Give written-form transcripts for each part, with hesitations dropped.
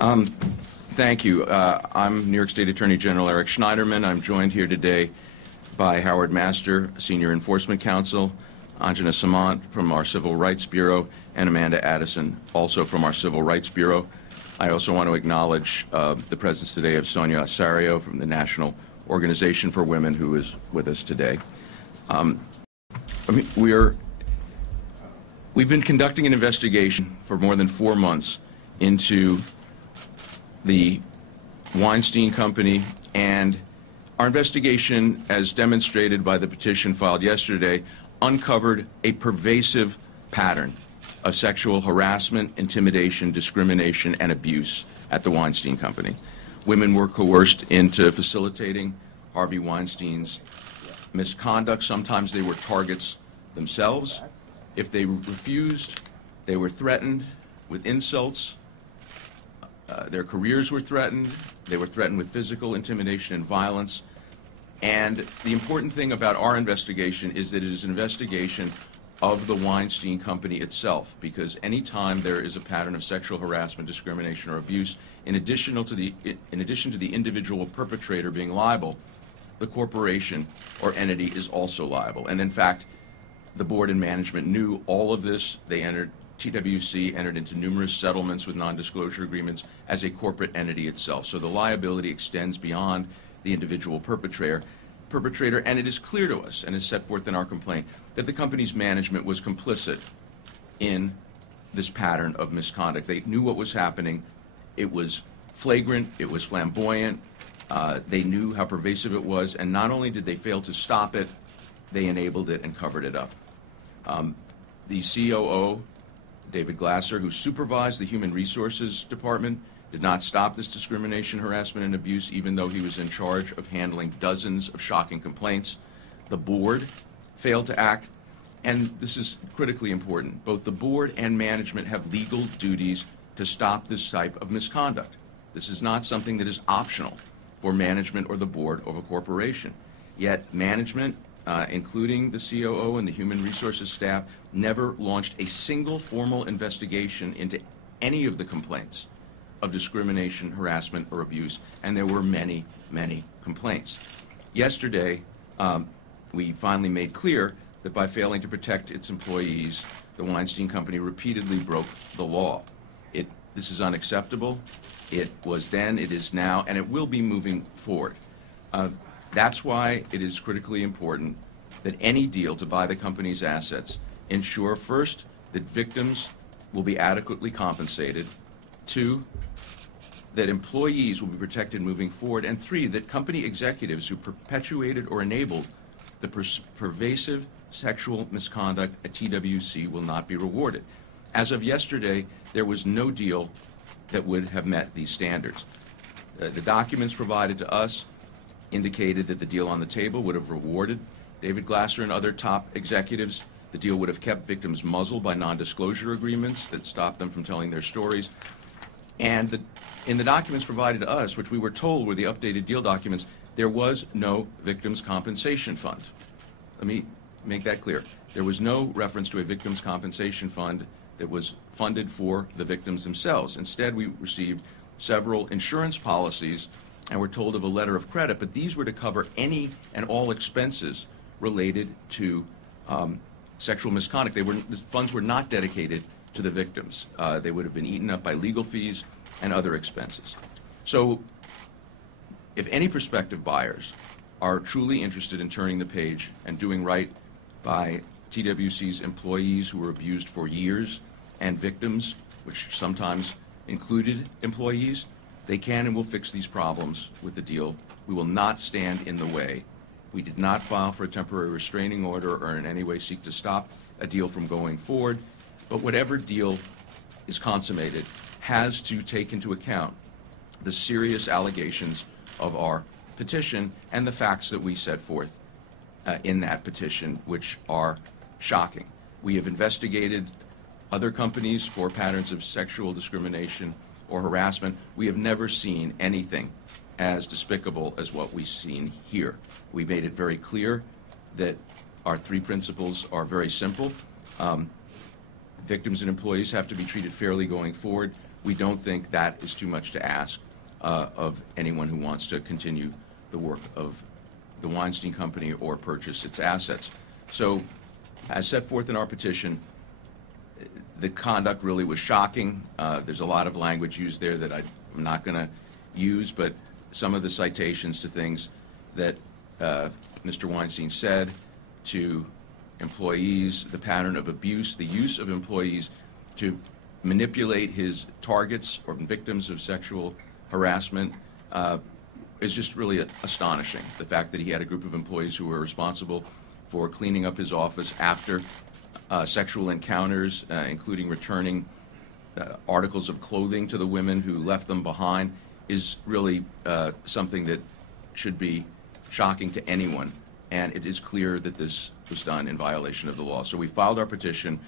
Thank you. I'm New York State Attorney General Eric Schneiderman. I'm joined here today by Howard Master, Senior Enforcement Counsel, Anjana Samant from our Civil Rights Bureau, and Amanda Addison, also from our Civil Rights Bureau. I also want to acknowledge the presence today of Sonia Asario from the National Organization for Women, who is with us today. We've been conducting an investigation for more than 4 months into the Weinstein Company, and our investigation, as demonstrated by the petition filed yesterday, uncovered a pervasive pattern of sexual harassment, intimidation, discrimination, and abuse at the Weinstein Company. Women were coerced into facilitating Harvey Weinstein's misconduct. Sometimes they were targets themselves. If they refused, they were threatened with insults. Their careers were threatened. They were threatened with physical intimidation and violence. And the important thing about our investigation is that it is an investigation of the Weinstein Company itself, because any time there is a pattern of sexual harassment, discrimination, or abuse, in addition to the individual perpetrator being liable, the corporation or entity is also liable. And in fact, the board and management knew all of this. TWC entered into numerous settlements with non-disclosure agreements as a corporate entity itself. So the liability extends beyond the individual perpetrator, and it is clear to us, and is set forth in our complaint, that the company's management was complicit in this pattern of misconduct. They knew what was happening. It was flagrant. It was flamboyant. They knew how pervasive it was, and not only did they fail to stop it, they enabled it and covered it up. The COO, David Glasser, who supervised the Human Resources Department, did not stop this discrimination, harassment, and abuse, even though he was in charge of handling dozens of shocking complaints. The board failed to act, and this is critically important. Both the board and management have legal duties to stop this type of misconduct. This is not something that is optional for management or the board of a corporation. Yet management, including the COO and the human resources staff, never launched a single formal investigation into any of the complaints of discrimination, harassment, or abuse, and there were many, many complaints. Yesterday, we finally made clear that by failing to protect its employees, the Weinstein Company repeatedly broke the law. This is unacceptable. It was then, it is now, and it will be moving forward. That's why it is critically important that any deal to buy the company's assets ensure, first, that victims will be adequately compensated, 2, that employees will be protected moving forward, and 3, that company executives who perpetuated or enabled the pervasive sexual misconduct at TWC will not be rewarded. As of yesterday, there was no deal that would have met these standards. The documents provided to us indicated that the deal on the table would have rewarded David Glasser and other top executives. The deal would have kept victims muzzled by non-disclosure agreements that stopped them from telling their stories. And in the documents provided to us, which we were told were the updated deal documents, there was no victims' compensation fund. Let me make that clear. There was no reference to a victims' compensation fund that was funded for the victims themselves. Instead, we received several insurance policies and were told of a letter of credit, but these were to cover any and all expenses related to sexual misconduct. The funds were not dedicated to the victims. They would have been eaten up by legal fees and other expenses. So if any prospective buyers are truly interested in turning the page and doing right by TWC's employees who were abused for years, and victims, which sometimes included employees, they can and will fix these problems with the deal. We will not stand in the way. We did not file for a temporary restraining order or in any way seek to stop a deal from going forward, but whatever deal is consummated has to take into account the serious allegations of our petition and the facts that we set forth in that petition, which are shocking. We have investigated other companies for patterns of sexual discrimination or harassment. We have never seen anything as despicable as what we've seen here. We made it very clear that our 3 principles are very simple. Victims and employees have to be treated fairly going forward. we don't think that is too much to ask of anyone who wants to continue the work of the Weinstein Company or purchase its assets. So, as set forth in our petition, the conduct really was shocking. There's a lot of language used there that I'm not going to use, but some of the citations to things that Mr. Weinstein said to employees, the pattern of abuse, the use of employees to manipulate his targets or victims of sexual harassment is just really astonishing. The fact that he had a group of employees who were responsible for cleaning up his office after sexual encounters, including returning articles of clothing to the women who left them behind, is really something that should be shocking to anyone. And it is clear that this was done in violation of the law. So we filed our petition.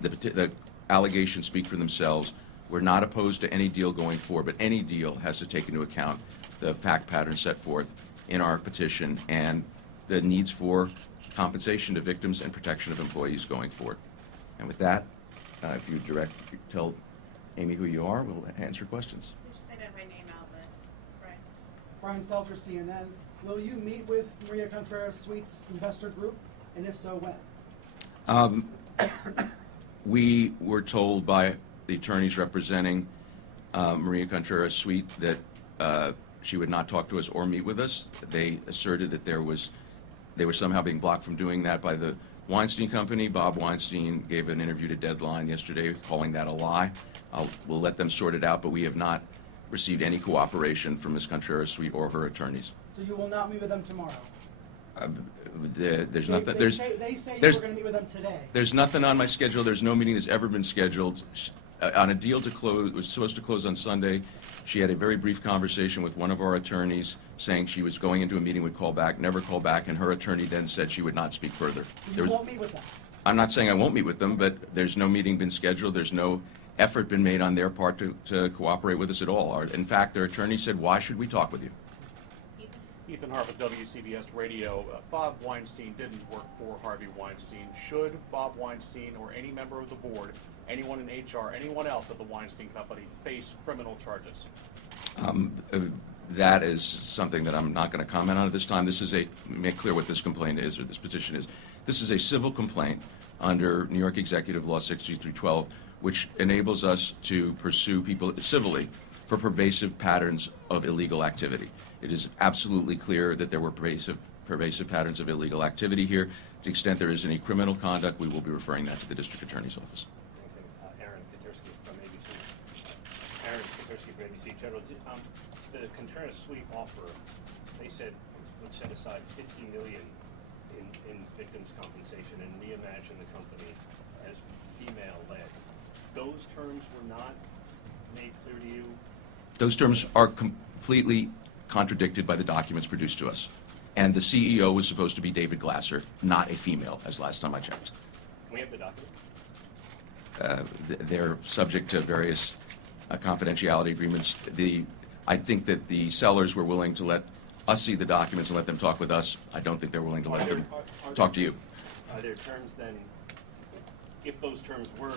The allegations speak for themselves. We're not opposed to any deal going forward, but any deal has to take into account the fact pattern set forth in our petition and the needs for compensation to victims and protection of employees going forward. And with that, if you tell Amy who you are, we'll answer questions. You should say that my name out, but Brian Stelter, CNN. Will you meet with Maria Contreras Sweet's investor group, and if so, when? We were told by the attorneys representing Maria Contreras Sweet that she would not talk to us or meet with us. They asserted that they were somehow being blocked from doing that by the Weinstein Company. Bob Weinstein gave an interview to Deadline yesterday calling that a lie. We'll let them sort it out, but we have not received any cooperation from Ms. Contreras Sweet or her attorneys. So you will not meet with them tomorrow? There's nothing. They say you were going to meet with them today. There's nothing on my schedule. There's no meeting that's ever been scheduled. On a deal to close, it was supposed to close on Sunday. She had a very brief conversation with one of our attorneys saying she was going into a meeting, would call back, never call back, and her attorney then said she would not speak further. So you won't meet with them? I'm not saying I won't meet with them, but there's no meeting been scheduled. There's no effort been made on their part to cooperate with us at all. In fact, their attorney said, why should we talk with you? Ethan Harp, WCBS Radio. Bob Weinstein didn't work for Harvey Weinstein. Should Bob Weinstein or any member of the board, anyone in HR, anyone else at the Weinstein Company face criminal charges? That is something that I'm not going to comment on at this time. This is make clear what this complaint is, or this petition is. This is a civil complaint under New York Executive Law 6312, which enables us to pursue people civilly for pervasive patterns of illegal activity. It is absolutely clear that there were pervasive patterns of illegal activity here. To the extent there is any criminal conduct, we will be referring that to the District Attorney's Office. Aaron Katersky from ABC. Aaron Katersky from ABC. General, the Contreras Sweet offer, they said would set aside $50 million in victims' compensation and reimagine the company as female-led. Those terms were not made clear to you? Those terms are completely contradicted by the documents produced to us. And the CEO was supposed to be David Glasser, not a female, as last time I checked. We have the documents. They're subject to various confidentiality agreements. I think that the sellers were willing to let us see the documents and let them talk with us. I don't think they're willing to let them talk to you. Are there terms then, if those terms were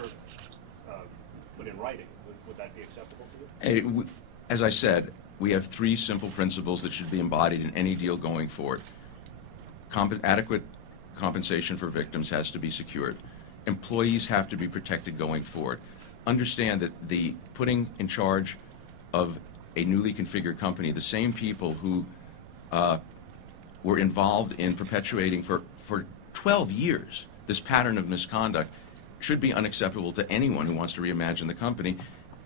put in writing, would that be acceptable to you? As I said, we have three simple principles that should be embodied in any deal going forward. Adequate compensation for victims has to be secured. Employees have to be protected going forward. Understand that the putting in charge of a newly configured company, the same people who were involved in perpetuating for 12 years this pattern of misconduct should be unacceptable to anyone who wants to reimagine the company.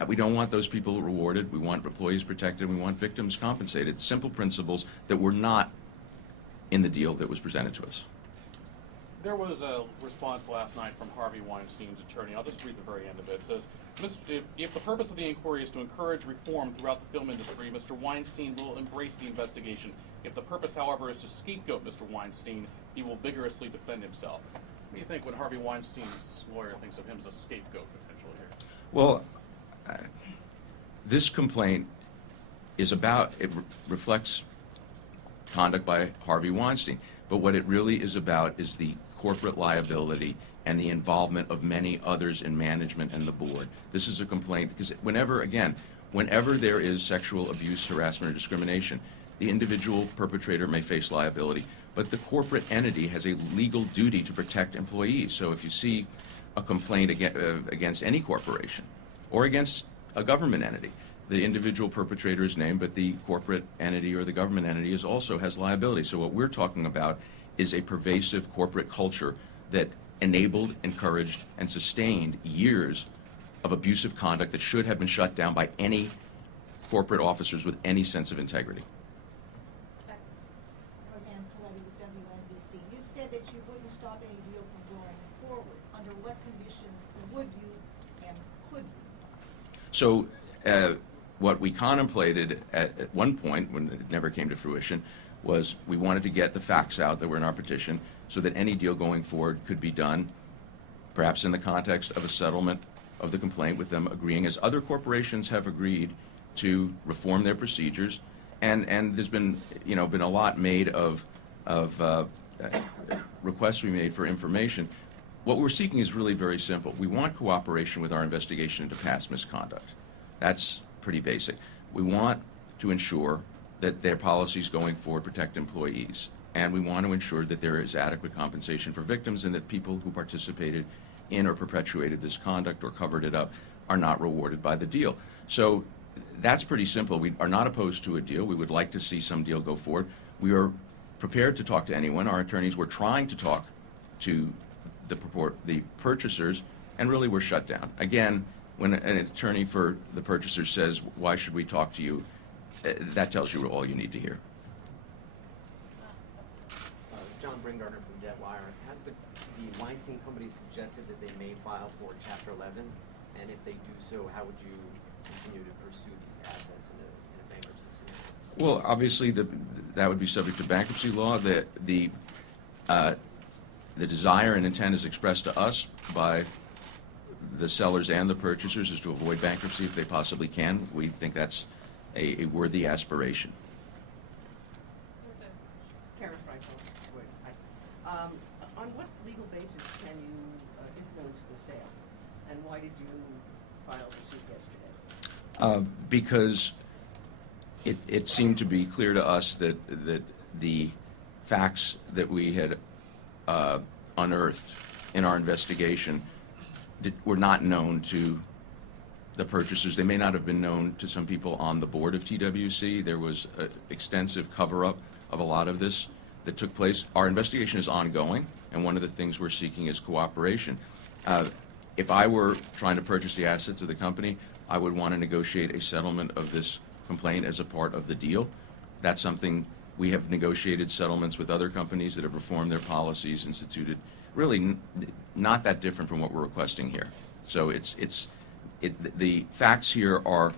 We don't want those people rewarded. We want employees protected. We want victims compensated. Simple principles that were not in the deal that was presented to us. There was a response last night from Harvey Weinstein's attorney. I'll just read the very end of it. It says, if the purpose of the inquiry is to encourage reform throughout the film industry, Mr. Weinstein will embrace the investigation. If the purpose, however, is to scapegoat Mr. Weinstein, he will vigorously defend himself. What do you think when Harvey Weinstein's lawyer thinks of him as a scapegoat potentially here? Well, this complaint is it reflects conduct by Harvey Weinstein, but what it really is about is the corporate liability and the involvement of many others in management and the board. This is a complaint because whenever there is sexual abuse, harassment, or discrimination, the individual perpetrator may face liability, but the corporate entity has a legal duty to protect employees. So if you see a complaint against any corporation or against a government entity, the individual perpetrator is named, but the corporate entity or the government entity also has liability. So what we're talking about is a pervasive corporate culture that enabled, encouraged, and sustained years of abusive conduct that should have been shut down by any corporate officers with any sense of integrity. Roseanne Coletti with WNBC. You said that you wouldn't stop any deal from going forward. Under what conditions would you and could you? So what we contemplated at one point, when it never came to fruition, was we wanted to get the facts out that were in our petition so that any deal going forward could be done, perhaps in the context of a settlement of the complaint with them agreeing, as other corporations have agreed, to reform their procedures. And there's been, been a lot made of requests we made for information. What we're seeking is really very simple. We want cooperation with our investigation into past misconduct. That's pretty basic. We want to ensure that their policies going forward protect employees, and we want to ensure that there is adequate compensation for victims and that people who participated in or perpetuated this conduct or covered it up are not rewarded by the deal. So that's pretty simple. We are not opposed to a deal. We would like to see some deal go forward. We are prepared to talk to anyone. Our attorneys were trying to talk to the purchasers, and really were shut down. Again, when an attorney for the purchaser says, "Why should we talk to you?" That tells you all you need to hear. John Bringarter from Getwire. Has the Weinstein Company suggested that they may file for Chapter 11? And if they do so, how would you continue to pursue these assets in a bankruptcy scenario? Well, obviously, that would be subject to bankruptcy law. The desire and intent is expressed to us by the sellers and the purchasers is to avoid bankruptcy if they possibly can. We think that's a worthy aspiration. Karen Franco. On what legal basis can you influence the sale? And why did you file the suit yesterday? Because it seemed to be clear to us that the facts that we had unearthed in our investigation were not known to the purchasers. They may not have been known to some people on the board of TWC. There was an extensive cover-up of a lot of this that took place. Our investigation is ongoing, and one of the things we're seeking is cooperation. If I were trying to purchase the assets of the company, I would want to negotiate a settlement of this complaint as a part of the deal. That's something we have negotiated settlements with other companies that have reformed their policies, instituted, really not that different from what we're requesting here. So the facts here are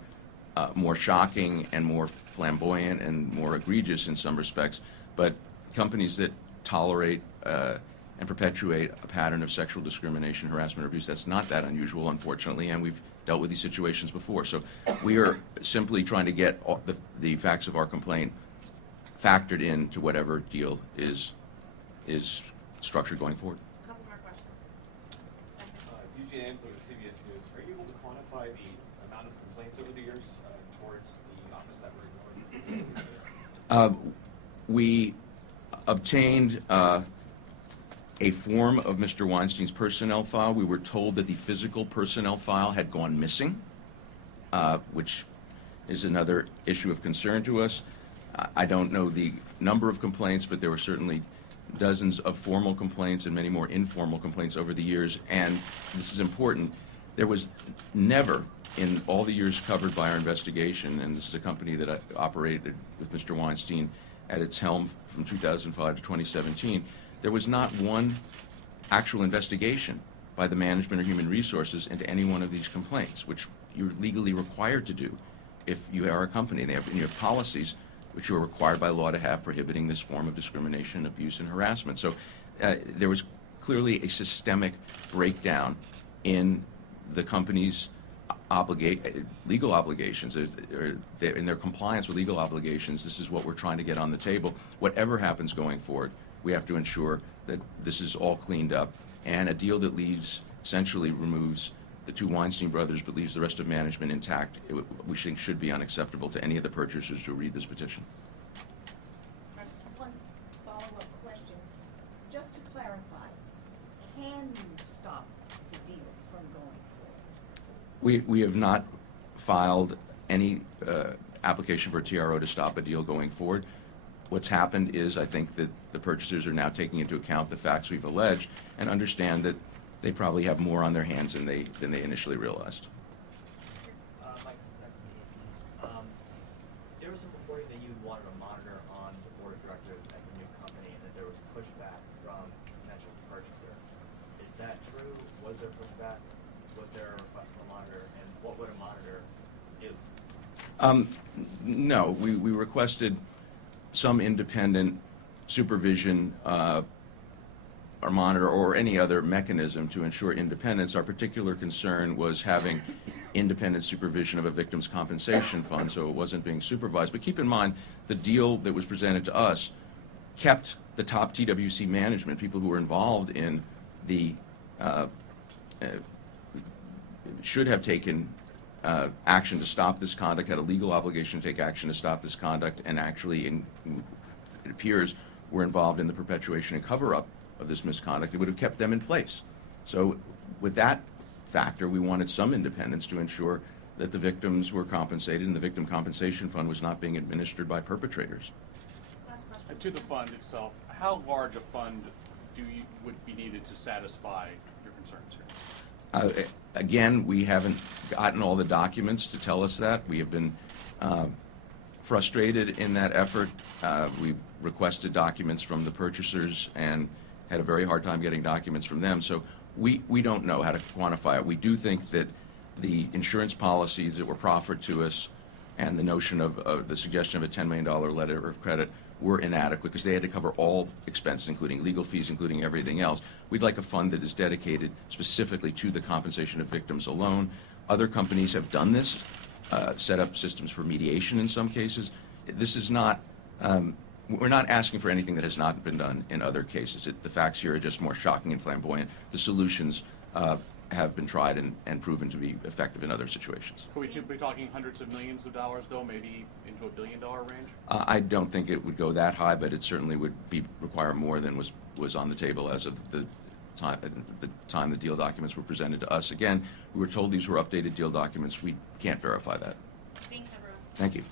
more shocking and more flamboyant and more egregious in some respects, but companies that tolerate and perpetuate a pattern of sexual discrimination, harassment, or abuse, that's not that unusual, unfortunately, and we've dealt with these situations before. So we are simply trying to get the facts of our complaint factored into whatever deal is structured going forward. A couple more questions. Eugene Ansler with CBS News. Are you able to quantify the amount of complaints over the years towards the office that were ignored? We obtained a form of Mr. Weinstein's personnel file. We were told that the physical personnel file had gone missing, which is another issue of concern to us. I don't know the number of complaints, but there were certainly dozens of formal complaints and many more informal complaints over the years. And this is important. There was never, in all the years covered by our investigation, and this is a company that I operated with Mr. Weinstein at its helm from 2005 to 2017, there was not one actual investigation by the management or human resources into any one of these complaints, which you're legally required to do if you are a company. And you have policies which you are required by law to have prohibiting this form of discrimination, abuse, and harassment. So there was clearly a systemic breakdown in the company's legal obligations, or in their compliance with legal obligations. This is what we're trying to get on the table. Whatever happens going forward, we have to ensure that this is all cleaned up and a deal that leaves, essentially removes the two Weinstein brothers but leaves the rest of management intact, we think should be unacceptable to any of the purchasers who read this petition. Just one follow-up question. Just to clarify, can you stop the deal from going forward? We have not filed any application for a TRO to stop a deal going forward. What's happened is I think that the purchasers are now taking into account the facts we've alleged and understand that they probably have more on their hands than they initially realized. Mike, there was some reporting that you wanted a monitor on the board of directors at the new company and that there was pushback from the potential purchaser. Is that true? Was there pushback? Was there a request for a monitor? And what would a monitor do? No, we requested some independent supervision or monitor or any other mechanism to ensure independence. Our particular concern was having independent supervision of a victim's compensation fund, so it wasn't being supervised. But keep in mind, the deal that was presented to us kept the top TWC management, people who were involved in the, should have taken action to stop this conduct, had a legal obligation to take action to stop this conduct, and actually, it appears, were involved in the perpetuation and cover-up of this misconduct. It would have kept them in place. So with that factor, we wanted some independence to ensure that the victims were compensated and the victim compensation fund was not being administered by perpetrators. Last question. And to the fund itself, how large a fund would be needed to satisfy your concerns here? Again, we haven't gotten all the documents to tell us that. We have been frustrated in that effort. We've requested documents from the purchasers and had a very hard time getting documents from them. So we don't know how to quantify it. We do think that the insurance policies that were proffered to us and the notion of the suggestion of a $10 million letter of credit were inadequate because they had to cover all expenses, including legal fees, including everything else. We'd like a fund that is dedicated specifically to the compensation of victims alone. Other companies have done this, set up systems for mediation in some cases. This is not, we're not asking for anything that has not been done in other cases. The facts here are just more shocking and flamboyant. The solutions have been tried and proven to be effective in other situations. Could we be talking hundreds of millions of dollars, though, maybe into $1 billion range? I don't think it would go that high, but it certainly would require more than was on the table as of the time the deal documents were presented to us. Again, we were told these were updated deal documents. We can't verify that. Thanks, everyone. Thank you.